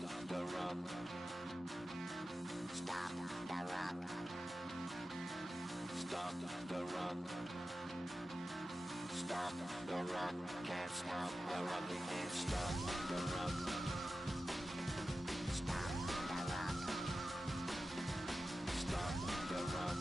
the run. Stop the run. Stop the run. Stop the run. Can't stop the run. You can't stop the run. Stop the run. Stop the run.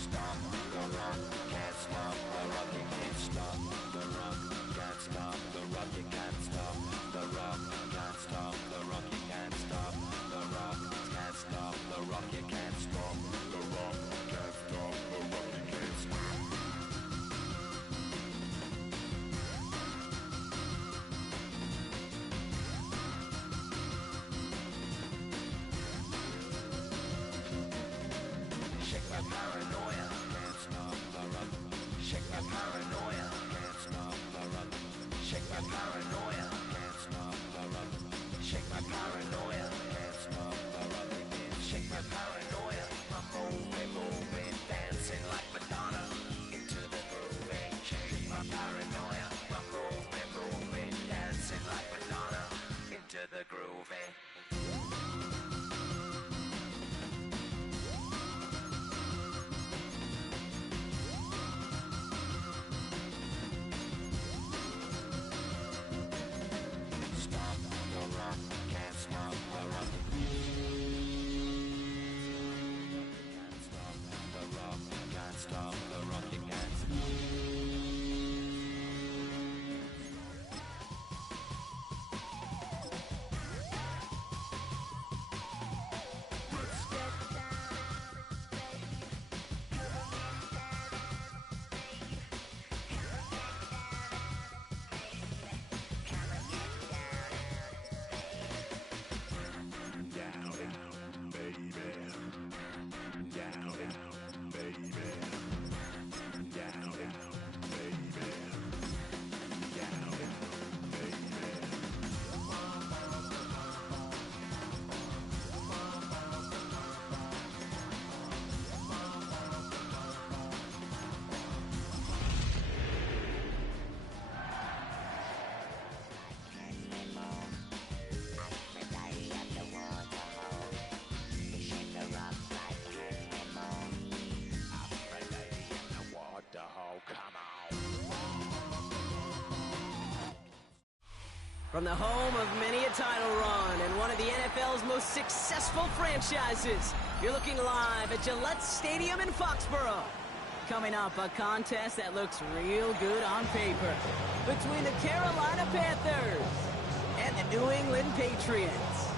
Stop the run. Can't stop the run. You can't stop the run. Can't stop the run. You can't stop the run. Can't stop the run. You can't stop the run. Can't stop the run. You can't stop the run. Can't stop the run. You can't stop. Shake my paranoia. Can't stop the run. Shake my paranoia. Can't stop the run. Shake my paranoia. Can't stop the run. Shake my paranoia. Can't stop the run. Shake my paranoia. I'm moving, dancing like Madonna into the groove. Shake my paranoia. I'm moving, dancing like Madonna into the groove. Can't stop the run. Can't stop the run. Can't stop the run. You can't From the home of many a title run and one of the NFL's most successful franchises, you're looking live at Gillette Stadium in Foxborough. Coming up, a contest that looks real good on paper between the Carolina Panthers and the New England Patriots.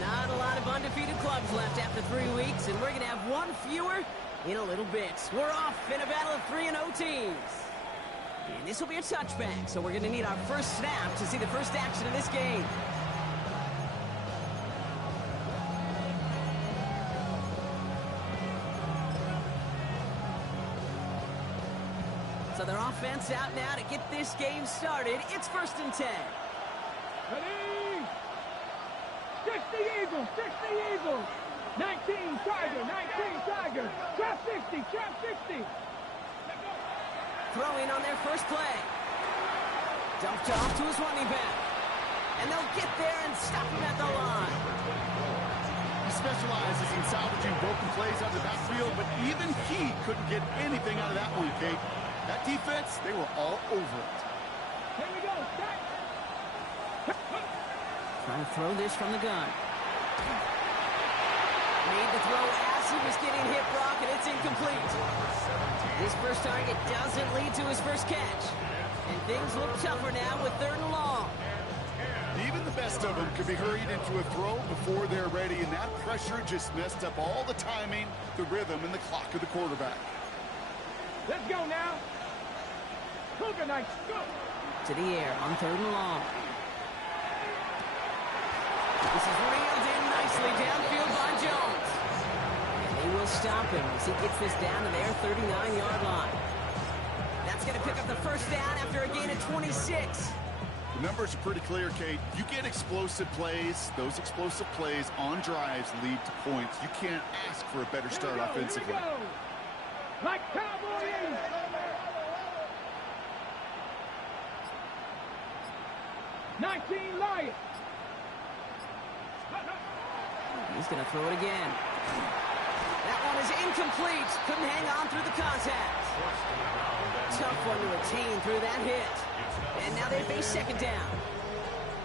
Not a lot of undefeated clubs left after 3 weeks, and we're going to have one fewer in a little bit. We're off in a battle of 3-0 teams. And this will be a touchback, so we're going to need our first snap to see the first action of this game. So their offense out now to get this game started. It's 1st and 10. Ready? 60 Eagles, 60 Eagles. 19 Tiger, 19 Tiger. Trap 60, trap 60. Throwing on their first play. Dumped off to his running back. And they'll get there and stop him at the line. He specializes in salvaging broken plays out of the backfield, but even he couldn't get anything out of that one, Kate. That defense, they were all over it. Here we go, start. Trying to throw this from the gun. Made the throw as he was getting hit, Brock, and it's incomplete. His first target doesn't lead to his first catch. And things look tougher now with 3rd and long. Even the best of them could be hurried into a throw before they're ready, and that pressure just messed up all the timing, the rhythm, and the clock of the quarterback. Let's go now. Cougar Knights, go. To the air on 3rd and long. This is reeled in nicely downfield by Jones. And they will stop him as he gets this down to their 39-yard line. That's going to pick up the first down after a gain of 26. The numbers are pretty clear, Kate. You get explosive plays. Those explosive plays on drives lead to points. You can't ask for a better start offensively. Like Cowboy 19 Lions. He's going to throw it again. That one is incomplete. Couldn't hang on through the contact. Tough one to retain through that hit. And now they face second down.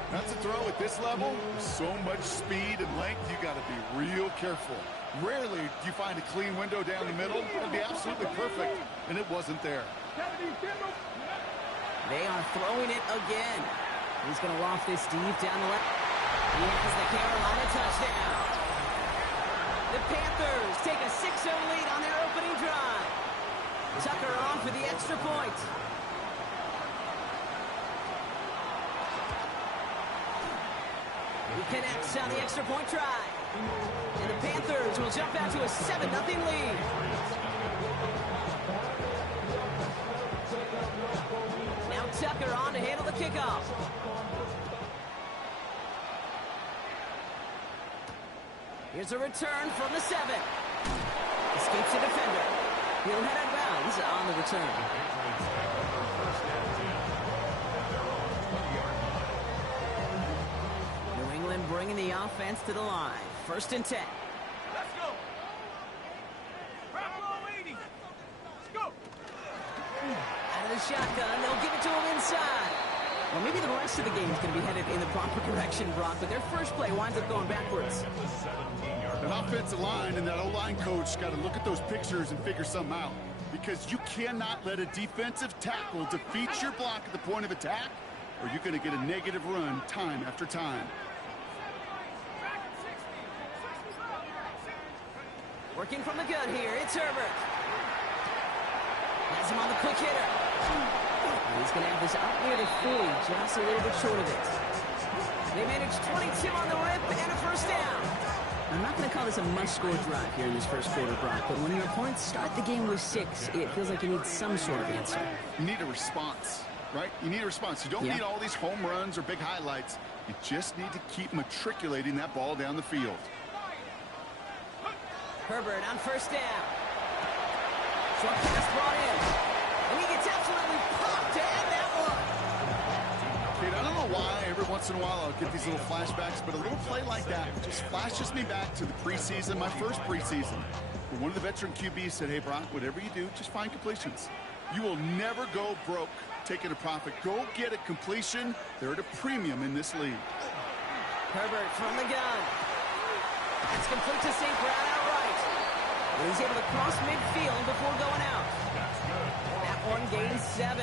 That's a throw at this level. With so much speed and length, you got to be real careful. Rarely do you find a clean window down the middle. It'd be absolutely perfect, and it wasn't there. They are throwing it again. He's going to loft this deep down the left. He has the Carolina touchdown. The Panthers take a 6-0 lead on their opening drive. Tucker on for the extra point. He connects on the extra point try. And the Panthers will jump out to a 7-0 lead. Now Tucker on to handle the kickoff. Here's a return from the 7. Escapes the defender. He'll head out of bounds on the return. New England bringing the offense to the line. 1st and 10. Let's go. Bravo 80. Let's go. Out of the shotgun, they'll give it to him inside. Well, maybe the rest of the game is going to be headed in the proper direction, Brock, but their first play winds up going backwards. An offensive line and that O-line coach got to look at those pictures and figure something out. Because you cannot let a defensive tackle defeat your block at the point of attack, or you're going to get a negative run time after time. Working from the gun here, it's Herbert. Has him on the quick hitter. He's going to have this up near the 40, just a little bit short of it. They managed 22 on the rip and a first down. I'm not going to call this a must-score drive here in this first quarter, Brock, but when your opponents start the game with 6, it feels like you need some sort of answer. You need a response, right? You need a response. You don't need all these home runs or big highlights. You just need to keep matriculating that ball down the field. Herbert on first down. Short pass brought in. And he gets absolutely popped to end that one. Kate, I don't know why every once in a while I'll get these little flashbacks, but a little play like that just flashes me back to the preseason, my first preseason. Where one of the veteran QBs said, hey, Brock, whatever you do, just find completions. You will never go broke taking a profit. Go get a completion. They're at a premium in this league. Herbert from the gun. That's complete to St. Brown outright. And he's able to cross midfield before going out. That one gains 7.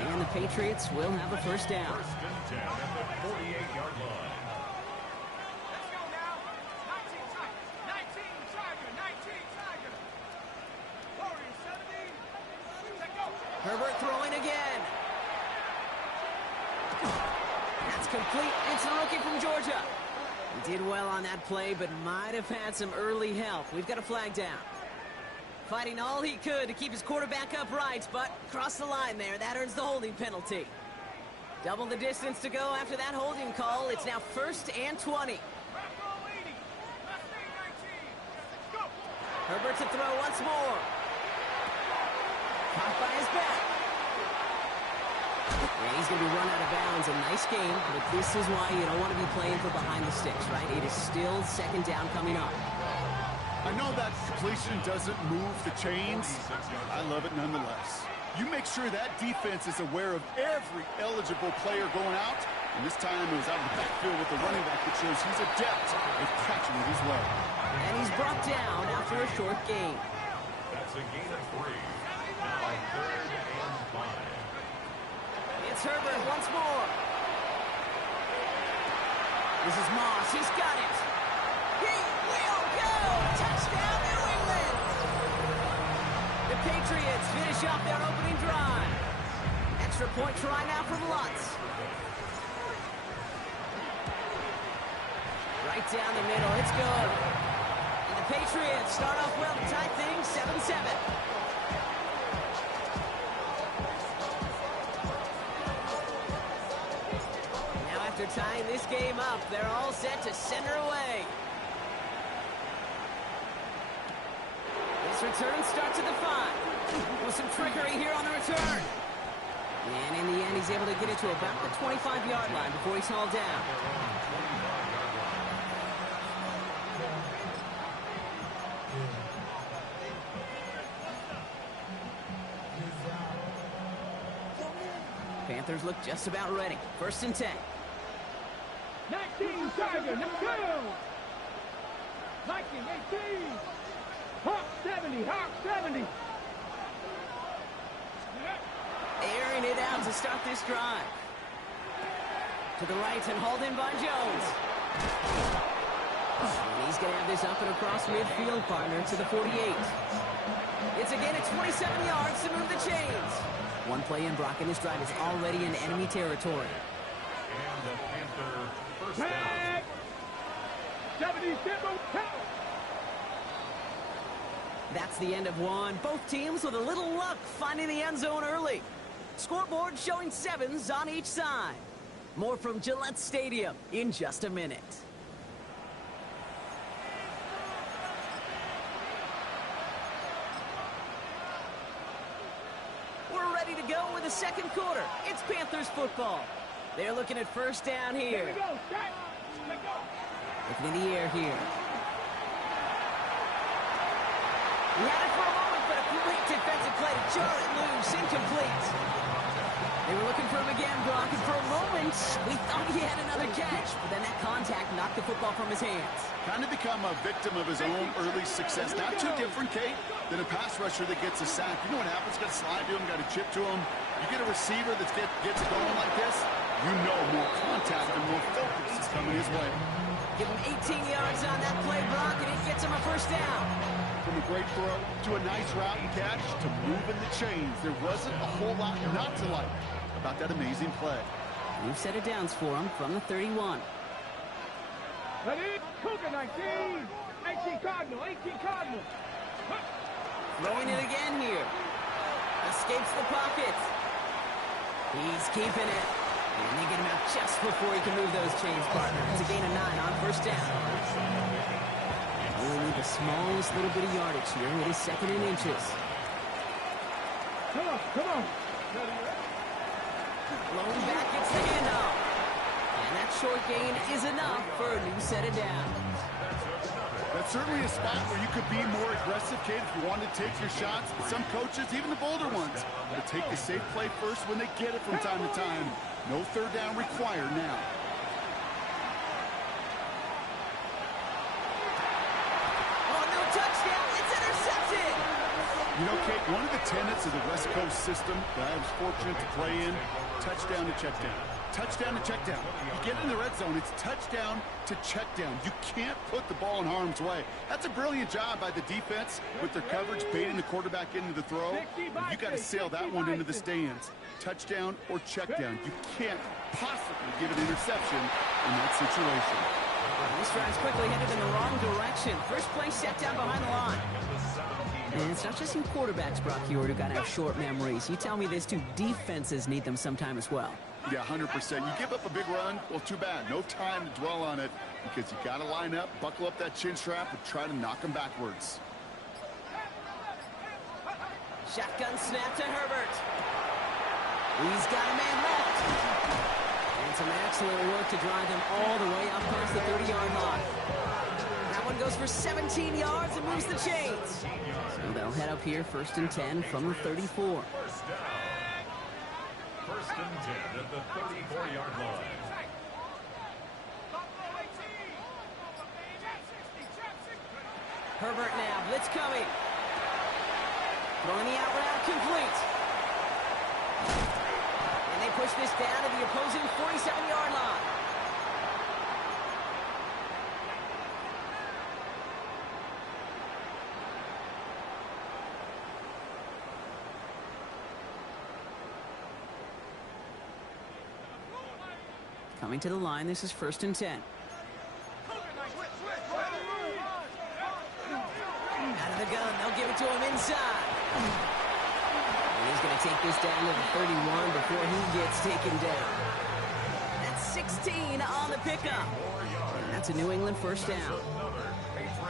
And the Patriots will have a first down. Let's go now. 19 Tiger. 19 Tiger. Warriors 70. Let's go. Herbert throwing again. That's complete. It's a rookie from Georgia. He did well on that play, but might have had some early help. We've got a flag down. Fighting all he could to keep his quarterback upright, but crossed the line there. That earns the holding penalty. Double the distance to go after that holding call. It's now 1st and 20. Herbert to throw once more. Caught by his back. Yeah, he's going to be run out of bounds. A nice game, but this is why you don't want to be playing for behind the sticks, right? It is still second down coming up. I know that completion doesn't move the chains. I love it nonetheless. You make sure that defense is aware of every eligible player going out. And this time it was out of the backfield with the running back that shows he's adept at catching it as well. And he's brought down after a short gain. That's a gain of 3. Now 3rd and 5. It's Herbert once more. This is Moss. He's got it. He will go. Touchdown, New England. The Patriots finish off their opening drive. Extra point try now from Lutz. Right down the middle. It's good. And the Patriots start off well to tie things 7-7. After tying this game up, they're all set to center away. This return starts at the 5. With some trickery here on the return. And in the end, he's able to get it to about the 25-yard line before he's hauled down. Panthers look just about ready. 1st and 10. 19 Tiger, let's go! 19, 18! Hawk 70, Hawk 70! Airing it out to start this drive. To the right and hauled in by Jones. And he's going to have this up and across midfield, partner, to the 48. It's again at 27 yards to move the chains. One play in, Brock, and this drive is already in enemy territory. And the Panther first down. Tag! 70, Simba, That's the end of one. Both teams with a little luck finding the end zone early. Scoreboard showing 7s on each side. More from Gillette Stadium in just a minute. We're ready to go with the second quarter. It's Panthers football. They're looking at 1st down here here. we go, Jack! Let go! Looking in the air here. He had it for a moment, but a great defensive play to jar it loose, incomplete. They were looking for him again, Brock, and for a moment, we thought he had another catch, but then that contact knocked the football from his hands. Kind of become a victim of his own early success. Not too different, Kate, than a pass rusher that gets a sack. You know what happens? Got to slide to him, got to chip to him. You get a receiver that gets it going like this, you know more contact and more focus is coming his way. Give him 18 yards on that play, Brock, and it gets him a 1st down. From a great throw to a nice route and catch to moving the chains. There wasn't a whole lot not to like about that amazing play. New set of downs for him from the 31. Ready? Cougar 19! 18 Cardinal, 18 Cardinal! Throwing it again here. Escapes the pocket. He's keeping it. And they get him out just before he can move those chains, partner. It's a gain of 9 on 1st down. We'll need the smallest little bit of yardage here. It is 2nd in inches. Come on, come on! Blown back, gets the handoff. And that short gain is enough for a new set of downs. That's certainly a spot where you could be more aggressive, Kate, if you wanted to take your shots. But some coaches, even the bolder ones, will take the safe play first when they get it from time to time. No 3rd down required now. Oh, no touchdown. It's intercepted. You know, Kate, one of the tenets of the West Coast system that I was fortunate to play in, touchdown to check down. Touchdown to check down. You get in the red zone, it's touchdown to check down. You can't put the ball in harm's way. That's a brilliant job by the defense with their coverage, baiting the quarterback into the throw. And you got to sail that one into the stands. Touchdown or check down. You can't possibly give an interception in that situation. This drive's quickly headed in the wrong direction. First play set down behind the line. And it's not just in quarterbacks, Brock Huard, who got to have short memories. You tell me this too, defenses need them sometime as well. Yeah, 100%. You give up a big run, well, too bad. No time to dwell on it because you got to line up, buckle up that chin strap, and try to knock them backwards. Shotgun snap to Herbert. He's got a man left. And some excellent work to drive him all the way up past the 30-yard line. That one goes for 17 yards and moves the chains. So they'll head up here 1st and 10 from the 34. 1st and 10 at the 34-yard line. Herbert now, blitz coming. Throwing the out route complete. And they push this down to the opposing 47-yard line. Coming to the line, this is 1st and 10. Out of the gun, they'll give it to him inside. And he's going to take this down to the 31 before he gets taken down. That's 16 on the pickup. And that's a New England 1st down.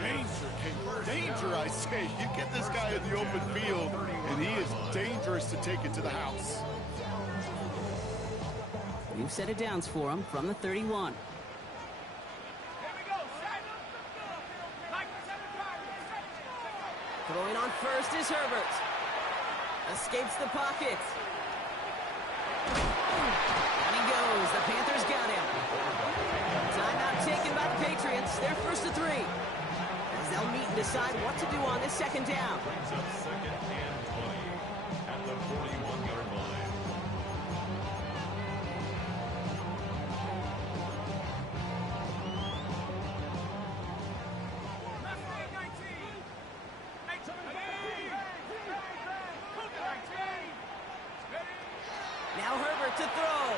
Danger, Kate. Danger, I say. You get this guy in the open field, and he is dangerous to take it to the house. New set of downs for him from the 31. Throwing on first is Herbert. Escapes the pocket. Down he goes. The Panthers got him. Timeout taken by the Patriots. They're first to 3. As they'll meet and decide what to do on this second down. Brings up second and 20 at the 41-yard line. Now Herbert to throw.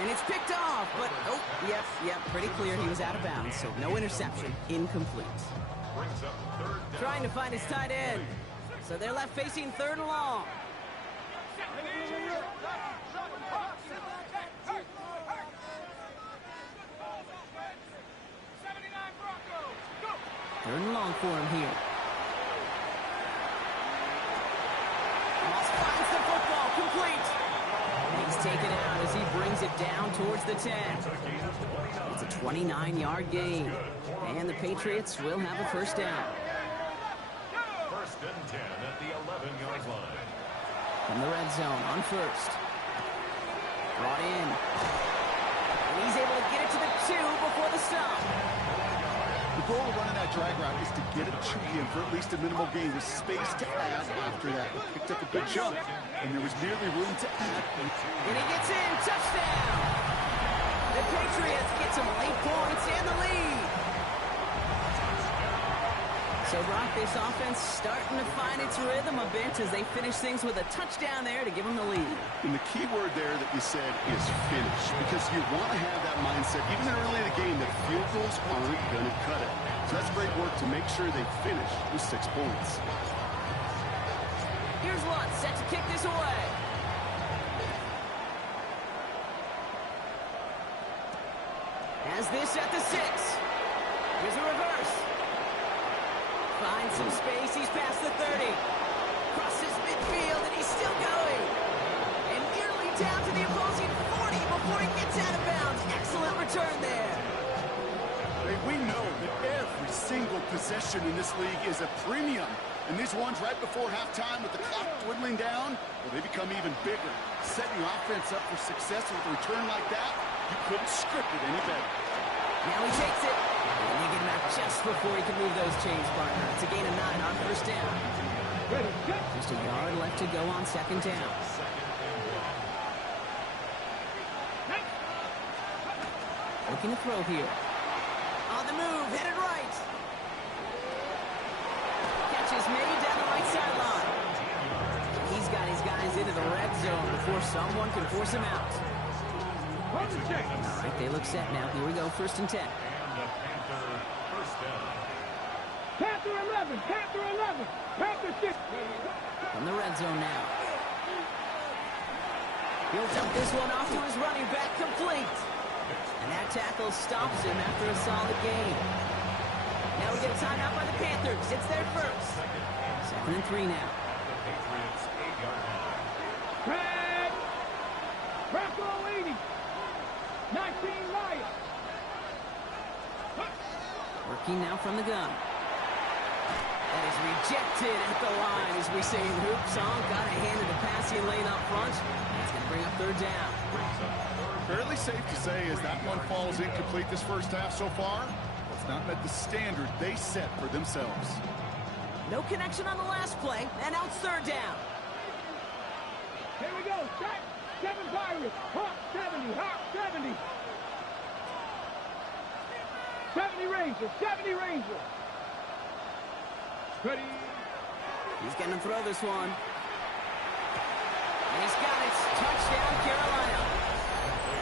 And it's picked off, but oh, yep, pretty clear he was out of bounds, so no interception, incomplete. Brings up third down. Trying to find his tight end. So they're left facing 3rd and long. Third and long for him here. Moss finds the football, complete. And he's taken out as he brings it down towards the 10. It's a 29-yard gain. And the Patriots will have a first down. First and 10 at the 11-yard line. From the red zone on first. Brought in. And he's able to get it to the 2 before the stop. The goal of running that drag route is to get it to him for at least a minimal gain with space to add after that. He picked up a good chunk, and there was merely room to add. And he gets in. Touchdown! The Patriots get some late points and the lead. So, Brock, this offense starting to find its rhythm a bit as they finish things with a touchdown there to give them the lead. And the key word there that you said is finish, because you want to have that mindset, even early in the game, that field goals aren't going to cut it. So that's great work to make sure they finish with 6 points. Here's Lutz set to kick this away. Has this at the 6. Here's a reverse. Finds some space. He's past the 30. Crosses midfield, and he's still going. And nearly down to the opposing 40 before he gets out of bounds. Excellent return there. Hey, we know that every single possession in this league is a premium. And these ones right before halftime with the clock dwindling down, well, they become even bigger. Setting your offense up for success with a return like that, you couldn't script it any better. Now he takes it. And they get him out just before he can move those chains, partner. It's a gain of 9 on first down. Just a yard left to go on second down. Looking to throw here. On the move, headed right. Catch is made down the right sideline. He's got his guys into the red zone before someone can force him out. All right, they look set now. Here we go, first and 10. And the Panther first down. Panther 11, Panther 11, Panther 6. From the red zone now. He'll dump this one off to his running back, complete. And that tackle stops him after a solid gain. Now we get a timeout by the Panthers. It's their first. 2nd and 3 now. The Patriots 8-yard line. Brad, Bracco 80, 19 Lions. Working now from the gun. That is rejected at the line, as we say in hoops. Got a hand in the passing lane up front. That's going to bring up third down. Fairly safe to say as that one falls incomplete this first half so far, it's not met the standard they set for themselves. No connection on the last play, and now it's third down. Here we go, set, 7 Pirates, Hawk 70, Hawk 70. 70 Rangers, 70 Rangers. Ready. He's going to throw this one. And he's got it. Touchdown, Carolina.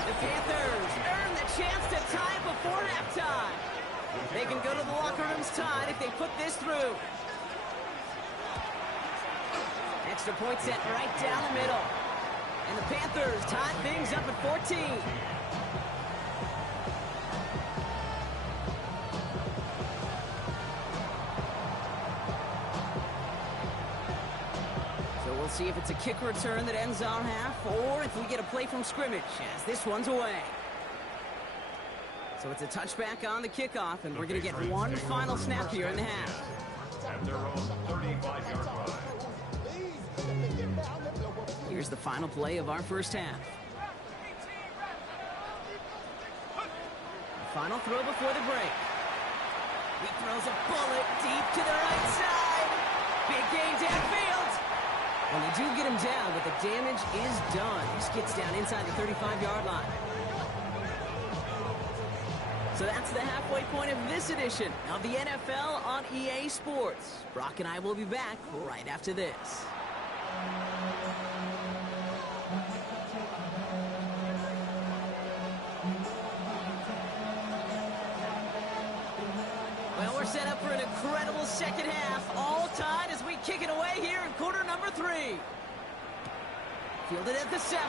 The Panthers earn the chance to tie before halftime. They can go to the locker rooms tied if they put this through. Extra point set right down the middle. And the Panthers tie things up at 14. We'll see if it's a kick return that ends our half, or if we get a play from scrimmage, as this one's away. So it's a touchback on the kickoff, and we're going to get one final snap here in the half. At their own 35-yard line. Here's the final play of our first half. The final throw before the break. He throws a bullet deep to the right side. Big gain downfield. Well, they do get him down, but the damage is done. He just gets down inside the 35-yard line. So that's the halfway point of this edition of the NFL on EA Sports. Brock and I will be back right after this. Well, we're set up for an incredible second half. All tied as we kick it away here in quarter number 3. Fielded at the 7.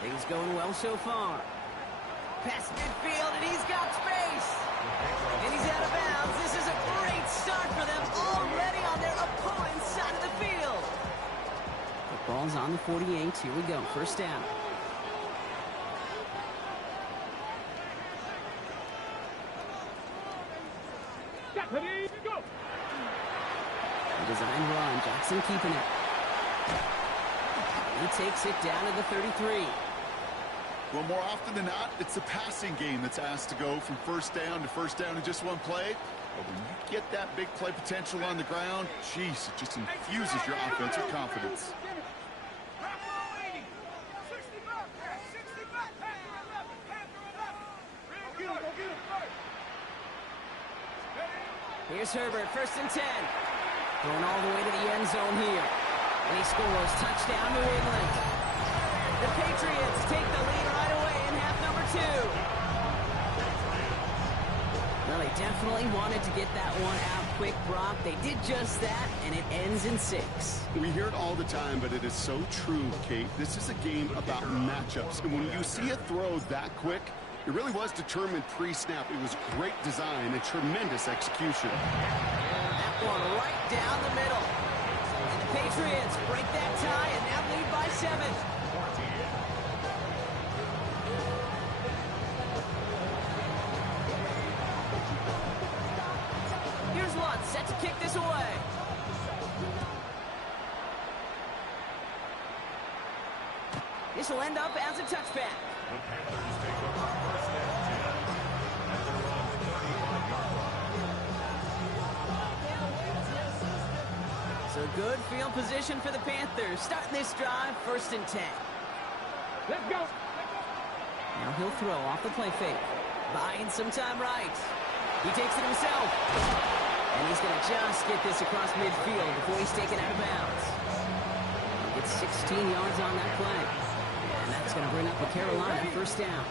Things going well so far. Past midfield, and he's got space. And he's out of bounds. This is a great start for them, already on their opponent's side of the field. The ball's on the 48. Here we go. First down. Ready, go. A design run. Jackson keeping it. He takes it down to the 33. Well, more often than not, it's a passing game that's asked to go from first down in just one play. But when you get that big play potential on the ground, geez, it just infuses your offense with confidence. Here's Herbert, first and 10. Going all the way to the end zone here. And he scores. Touchdown, New England. The Patriots take the lead right away in half number 2. Well, they definitely wanted to get that one out quick, Brock. They did just that, and it ends in 6. We hear it all the time, but it is so true, Kate. This is a game about matchups. And when you see a throw that quick, it really was determined pre-snap. It was great design and tremendous execution. That one right down the middle. And the Patriots break that tie and now lead by 7. Here's Lutz set to kick this away. This will end up as a touchback. The Panthers take over first and 10 at their own 35-yard line. So good field position for the Panthers. Starting this drive, first and 10. Let's go. Now he'll throw off the play fake. Buying some time right. He takes it himself. And he's going to just get this across midfield before he's taken out of bounds. He gets 16 yards on that play. And that's going to bring up a Carolina first down.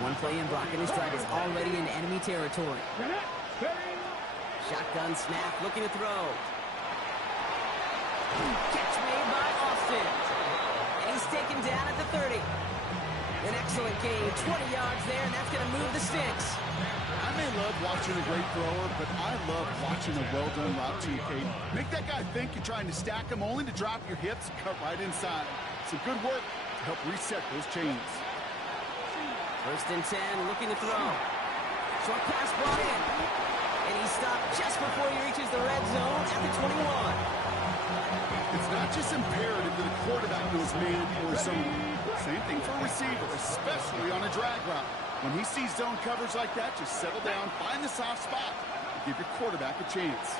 One play in, Brock, and his drive is already in enemy territory. Shotgun snap, looking to throw. Catch made by Austin. And he's taken down at the 30. An excellent gain, 20 yards there, and that's going to move the sticks. I may love watching a great thrower, but I love watching a well-done route too, Kate. Make that guy think you're trying to stack him, only to drop your hips and cut right inside. Some good work to help reset those chains. First and 10, looking to throw. Short pass brought in. And he stopped just before he reaches the red zone at the 21. It's not just imperative that a quarterback knows man or zone. Same thing for a receiver, especially on a drag route. When he sees zone coverage like that, just settle down, find the soft spot, and give your quarterback a chance.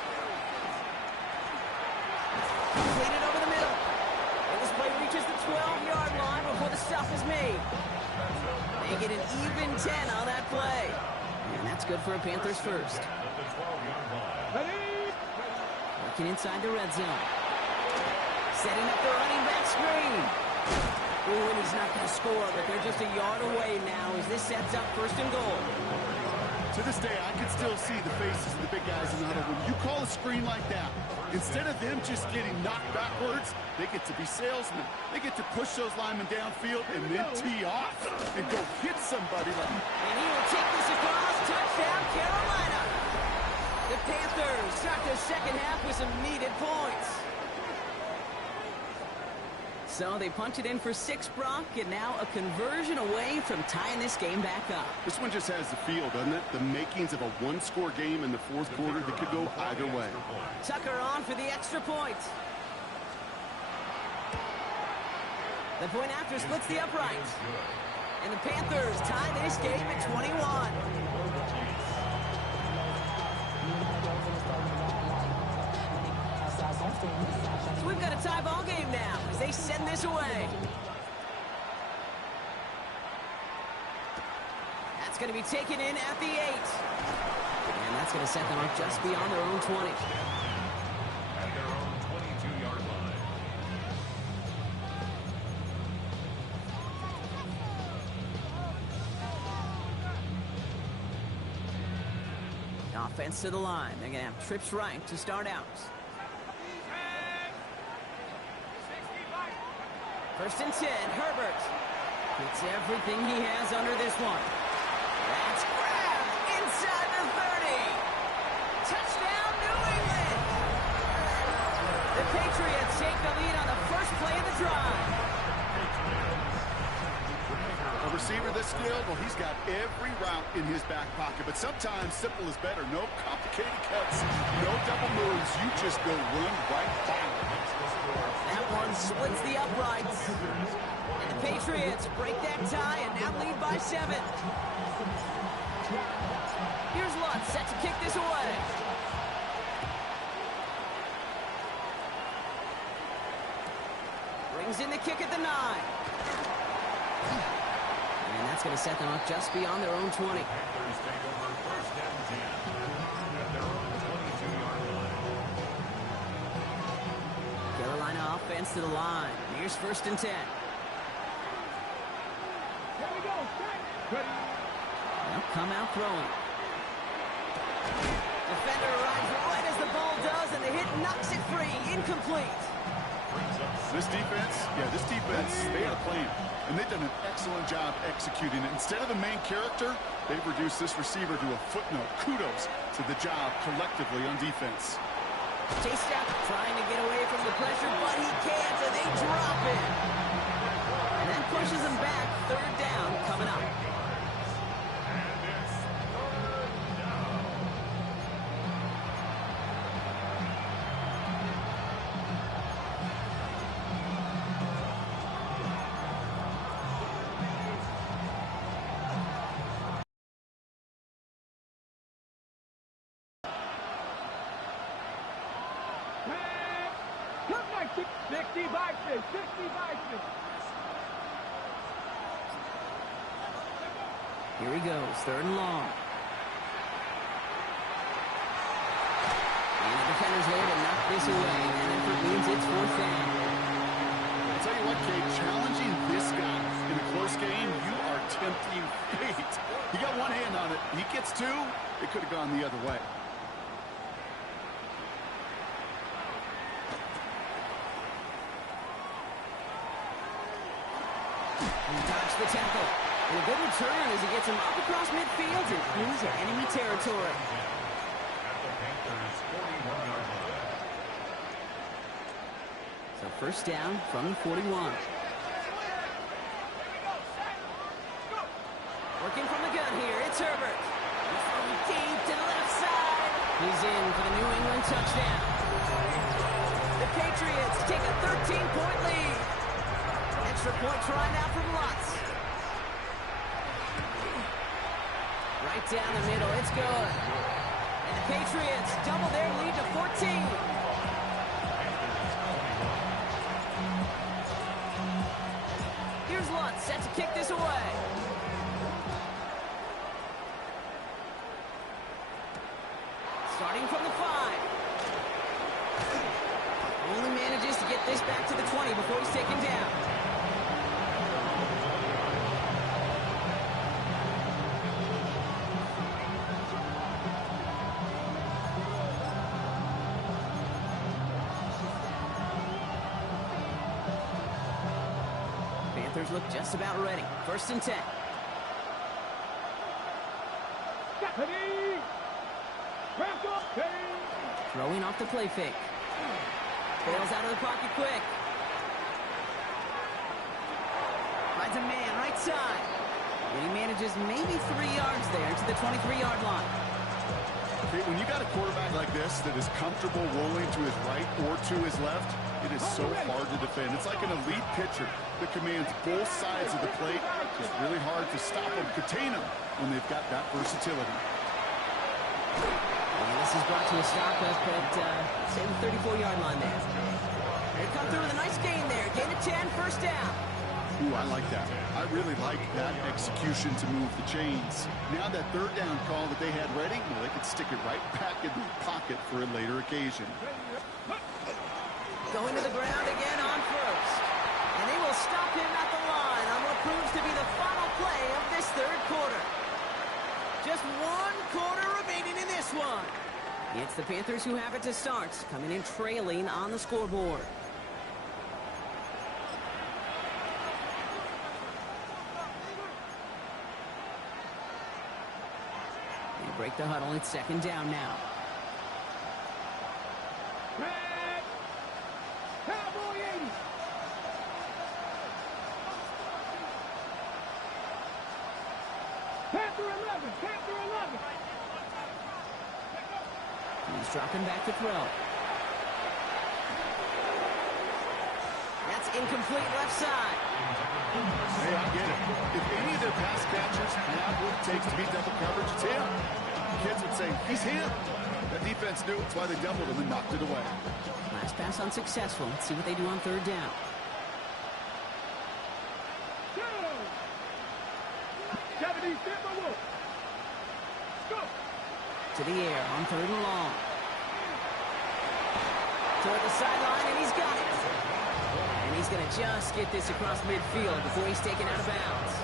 Completed over the middle. And this play reaches the 12-yard line before the stop is made. They get an even 10 on that play. And that's good for a Panthers first. Working inside the red zone. Setting up the running back screen. Ooh, and he's not going to score, but they're just a yard away now as this sets up first and goal. To this day, I can still see the faces of the big guys in the huddle. When you call a screen like that, instead of them just getting knocked backwards, they get to be salesmen. They get to push those linemen downfield and then tee off and go hit somebody like that. And he will take this across. Touchdown, Carolina. The Panthers start their second half with some needed points. So they punch it in for 6, Brock, and now a conversion away from tying this game back up. This one just has the feel, doesn't it? The makings of a one-score game in the fourth quarter that could go either way. Tucker on for the extra point. The point after splits the uprights. And the Panthers tie this game at 21. So we've got a tie ball game now as they send this away. That's going to be taken in at the 8. And that's going to set them up just beyond their own 20. At their own 22-yard line. Offense to the line. They're going to have trips right to start out. First and 10, Herbert. Puts everything he has under this one. That's grabbed inside the 30. Touchdown, New England. The Patriots take the lead on the first play of the drive. A receiver this skilled, well, he's got every route in his back pocket, but sometimes simple is better. No complicated cuts, no double moves. You just go run right by him. That one splits the uprights. And the Patriots break that tie and now lead by 7. Here's Lutz set to kick this away. Brings in the kick at the 9. And that's going to set them up just beyond their own 20. Panthers take over first and 10 at their own 22-yard line. Carolina offense to the line. Here's first and 10. Here we go. Ready. They'll come out throwing. Defender arrives right as the ball does, and the hit knocks it free. Incomplete. This defense, they had a plan, and they've done an excellent job executing it. Instead of the main character, they've reduced this receiver to a footnote. Kudos to the job collectively on defense. Chased out, trying to get away from the pressure, but he can't, and they drop it. And that pushes them back. Third down coming up. Come like 60 by 6. 60 by 6. Here he goes, third and long. And the defender's there to knock this away. And effort means it's fourth down. I'll tell you what, Kate, challenging this guy in a close game, you are tempting fate. He got one hand on it. He gets 2. It could have gone the other way. He dodged the tackle. And a good return as he gets him up across midfield and into enemy territory. At the Panthers' 41-yard line. So first down from the 41. Working from the gun here, it's Herbert. He's throwing deep to the left side. He's in for the New England touchdown. The Patriots take a 13-point lead. Extra point try now from Lutz. Right down the middle, it's good. And the Patriots double their lead to 14. Here's Lutz set to kick this away. Starting from the 5. Only manages to get this back to the 20 before he's taken down. Panthers look just about ready. First and 10. Throwing off the play fake. Bails out of the pocket quick. Finds a man right side. And he manages maybe 3 yards there to the 23-yard line. Okay, when you got a quarterback like this that is comfortable rolling to his right or to his left, it is so hard to defend. It's like an elite pitcher that commands both sides of the plate. It's really hard to stop them, contain them when they've got that versatility. And this is brought to a stop up at, say, the 34-yard line there. They come through with a nice gain there. Gain of 10, first down. Ooh, I like that. I really like that execution to move the chains. Now that third down call that they had ready, well, they could stick it right back in the pocket for a later occasion. Going to the ground again on first. And they will stop him at the line on what proves to be the final play of this third quarter. Just 1 quarter remaining in this one. It's the Panthers who have it to start, coming in trailing on the scoreboard. They break the huddle. It's second down now. Cowboy 80. Panther 11. Panther 11. He's dropping back to throw. That's incomplete left side. Hey, I get it. If any of their pass catchers have what it takes to beat double coverage, it's him. Kids would say, he's him. That defense knew. That's why they doubled him and knocked it away. Last pass unsuccessful. Let's see what they do on third down. To the air on third and long. Toward the sideline, and he's got it. And he's going to just get this across midfield before he's taken out of bounds.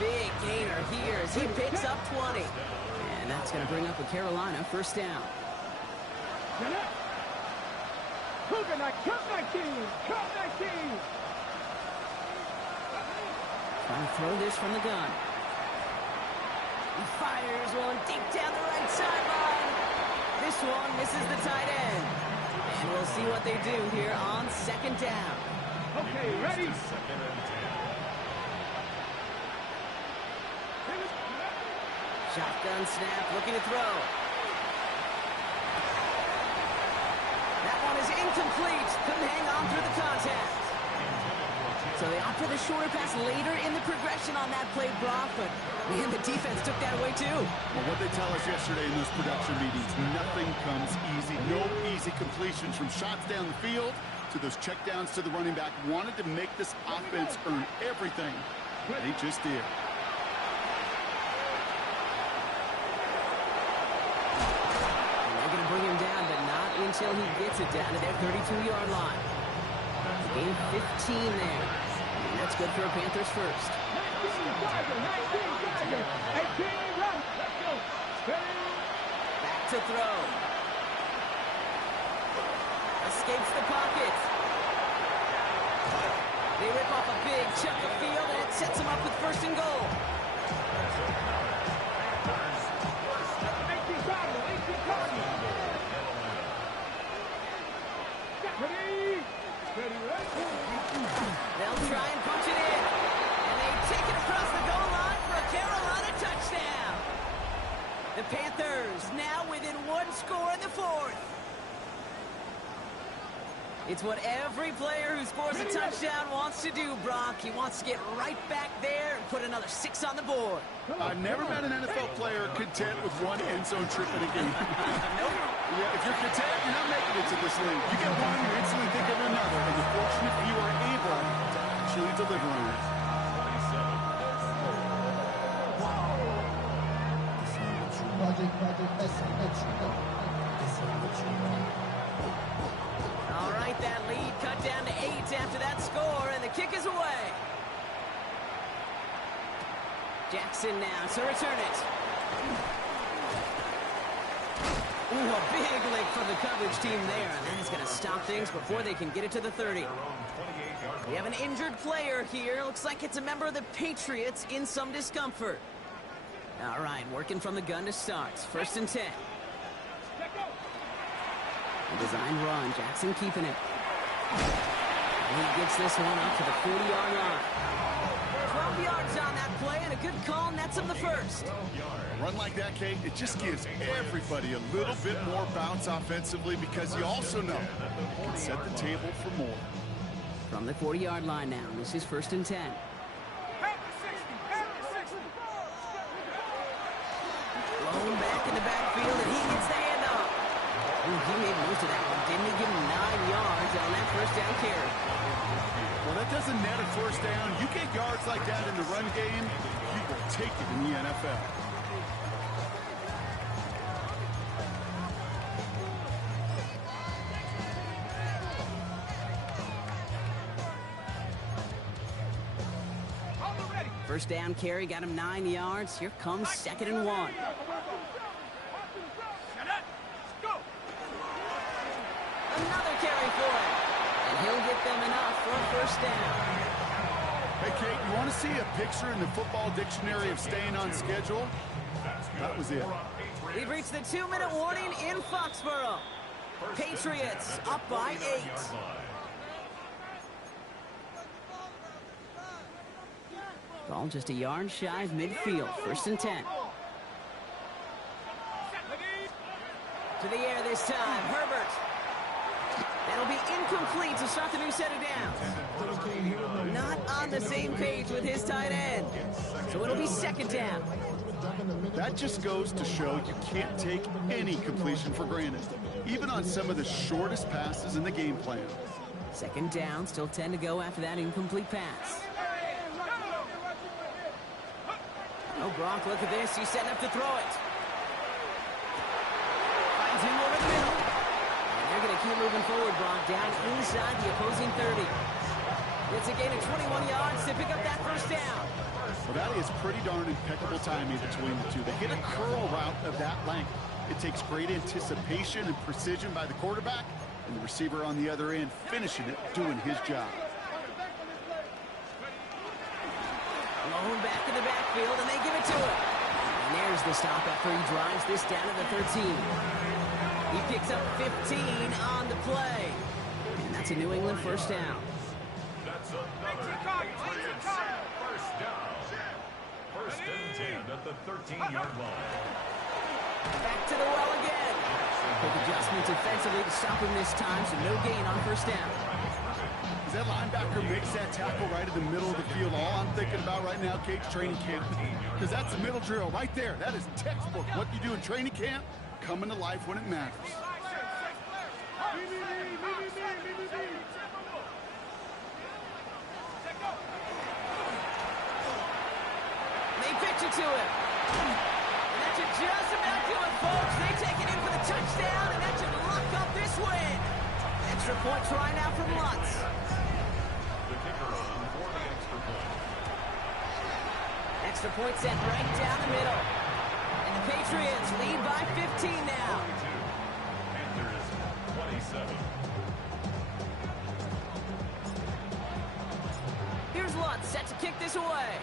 Big gainer here as he picks up 20. And that's going to bring up a Carolina first down. Trying to throw this from the gun. He fires one deep down the right sideline. This one misses the tight end. And we'll see what they do here on second down. Okay, ready? Shotgun snap, looking to throw. That one is incomplete. Couldn't hang on through the contact. So they opt for the shorter pass later in the progression on that play, Brock, but man, the defense took that away too. Well, what they tell us yesterday in those production meetings, nothing comes easy. No easy completions from shots down the field to those checkdowns to the running back. Wanted to make this offense earn everything. They just did. And they're going to bring him down, but not until he gets it down to their 32-yard line. Gain 15 there. And that's good for a Panthers first. Back to throw. Escapes the pocket. They rip off a big chunk of field, and it sets them up with first and goal. They'll try and punch it in. And they take it across the goal line for a Carolina touchdown. The Panthers now within 1 score in the fourth. It's what every player who scores a touchdown wants to do, Brock. He wants to get right back there and put another 6 on the board. I've never met an NFL player content with one end zone trip in a game. Yeah, if you're content, you're not making it to this league. You get one, you instantly think of another, and you're fortunate you are able to actually deliver on it. All right, that lead cut down to 8 after that score, and the kick is away. Jackson now to return it. Ooh, a big lick from the coverage team there, and that is going to stop things before they can get it to the 30. We have an injured player here. Looks like it's a member of the Patriots in some discomfort. All right, working from the gun to start. First and 10. A design run. Jackson keeping it. And he gets this one up to the 40-yard line. 12 yards on that play, and a good call nets him the first. A run like that, Kate, it just gives everybody a little bit more bounce offensively because you also know you can set the table for more. From the 40-yard line now, this is 1st and 10. Blown back in the backfield, and he gets the handoff. Ooh, he made most of that one, didn't he? Give him 9 yards on that first down carry. Well, that doesn't net a first down. You get yards like that in the run game, you will take it in the NFL. First down carry got him 9 yards. Here comes 2nd and 1. Another carry for him. And he'll get them enough for a first down. Hey, Kate, you want to see a picture in the football dictionary of staying on schedule? That was it. We've reached the 2-minute warning in Foxborough. Patriots up by 8. Ball just a yard shy of midfield. 1st and 10. To the air this time. Herbert. That'll be incomplete to start the new set of downs. Not on the same page with his tight end. So it'll be 2nd down. That just goes to show you can't take any completion for granted, even on some of the shortest passes in the game plan. 2nd down, still 10 to go after that incomplete pass. Oh, Gronk, look at this. He's setting up to throw it. Finds him over the middle. And they're going to keep moving forward, Gronk, down inside the opposing 30. It's a gain of 21 yards to pick up that first down. Well, that is pretty darn impeccable timing between the two. They hit a curl route of that length. It takes great anticipation and precision by the quarterback, and the receiver on the other end finishing it, doing his job. Blown back in the backfield, and they give it to him. And there's the stop after he drives this down to the 13. He picks up 15 on the play. And that's a New England first down. That's another first down. 1st and 10 at the 13-yard line. Back to the well again. Quick adjustment defensively to stop him this time, so no gain on first down. As that linebacker makes that tackle right in the middle of the field, all I'm thinking about right now, Kate's training camp. Because that's the middle drill right there. That is textbook. What you do in training camp, coming to life when it matters. They pitch it to him. And that should just about do it, folks. They take it in for the touchdown, and that should lock up this win. Extra point try now from Lutz. The kicker on for the extra point. Extra point sent right down the middle. And the Patriots lead by 15 now. 42. Panthers 27. Here's Lutz set to kick this away.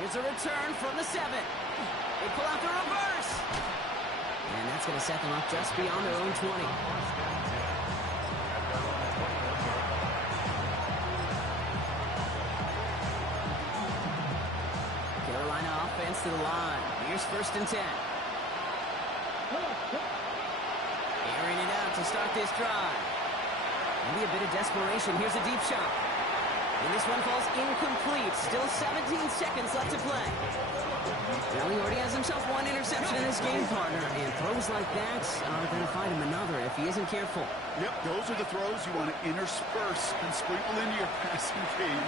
Here's a return from the 7. They pull out the reverse. And that's going to set them up just beyond their own 20. Carolina offense to the line. Here's 1st and 10. Airing it out to start this drive. Maybe a bit of desperation. Here's a deep shot. And this one falls incomplete. Still 17 seconds left to play. Well, he already has himself one interception in this game, partner. And throws like that are going to find him another if he isn't careful. Yep, those are the throws you want to intersperse and sprinkle into your passing game.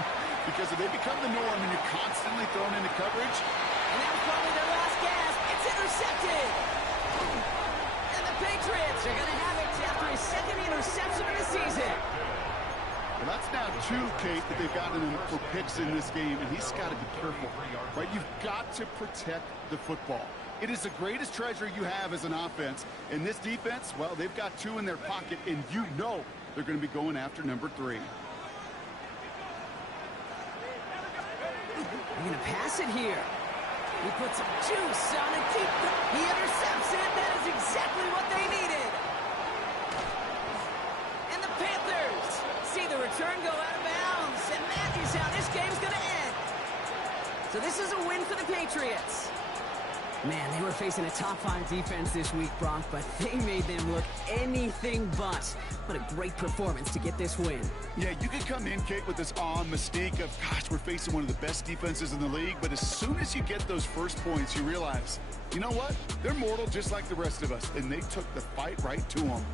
Because if they become the norm and you're constantly thrown into coverage. And that was probably their last gasp. It's intercepted. And the Patriots are going to have it after his 2nd interception of the season. Well, that's now 2, Kate, that they've gotten him for picks in this game, and he's got to be careful, right? You've got to protect the football. It is the greatest treasure you have as an offense. And this defense, well, they've got 2 in their pocket, and you know they're going to be going after number 3. They're going to pass it here. He puts some juice on it deep. He intercepts it. That is exactly what they needed. facing a top-5 defense this week, Brock, but they made them look anything but. What a great performance to get this win. Yeah, you could come in, Kate, with this awe and mystique of, gosh, we're facing one of the best defenses in the league, but as soon as you get those first points, you realize, you know what? They're mortal just like the rest of us, and they took the fight right to them.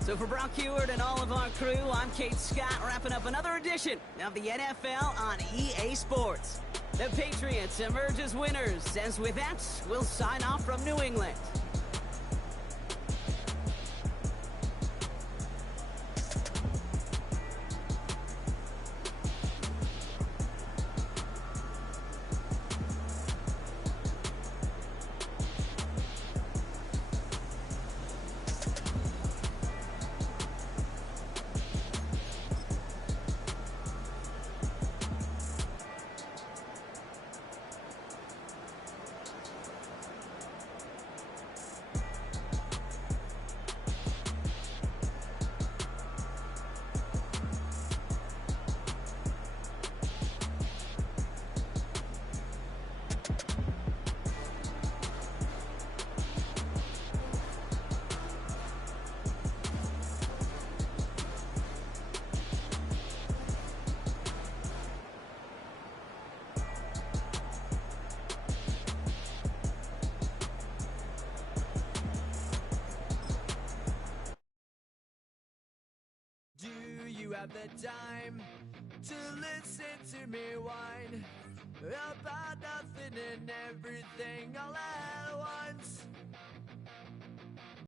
So for Brock Heward and all of our crew, I'm Kate Scott, wrapping up another edition of the NFL on EA Sports. The Patriots emerge as winners, as with that, we'll sign off from New England. Have the time to listen to me whine about nothing and everything all at once.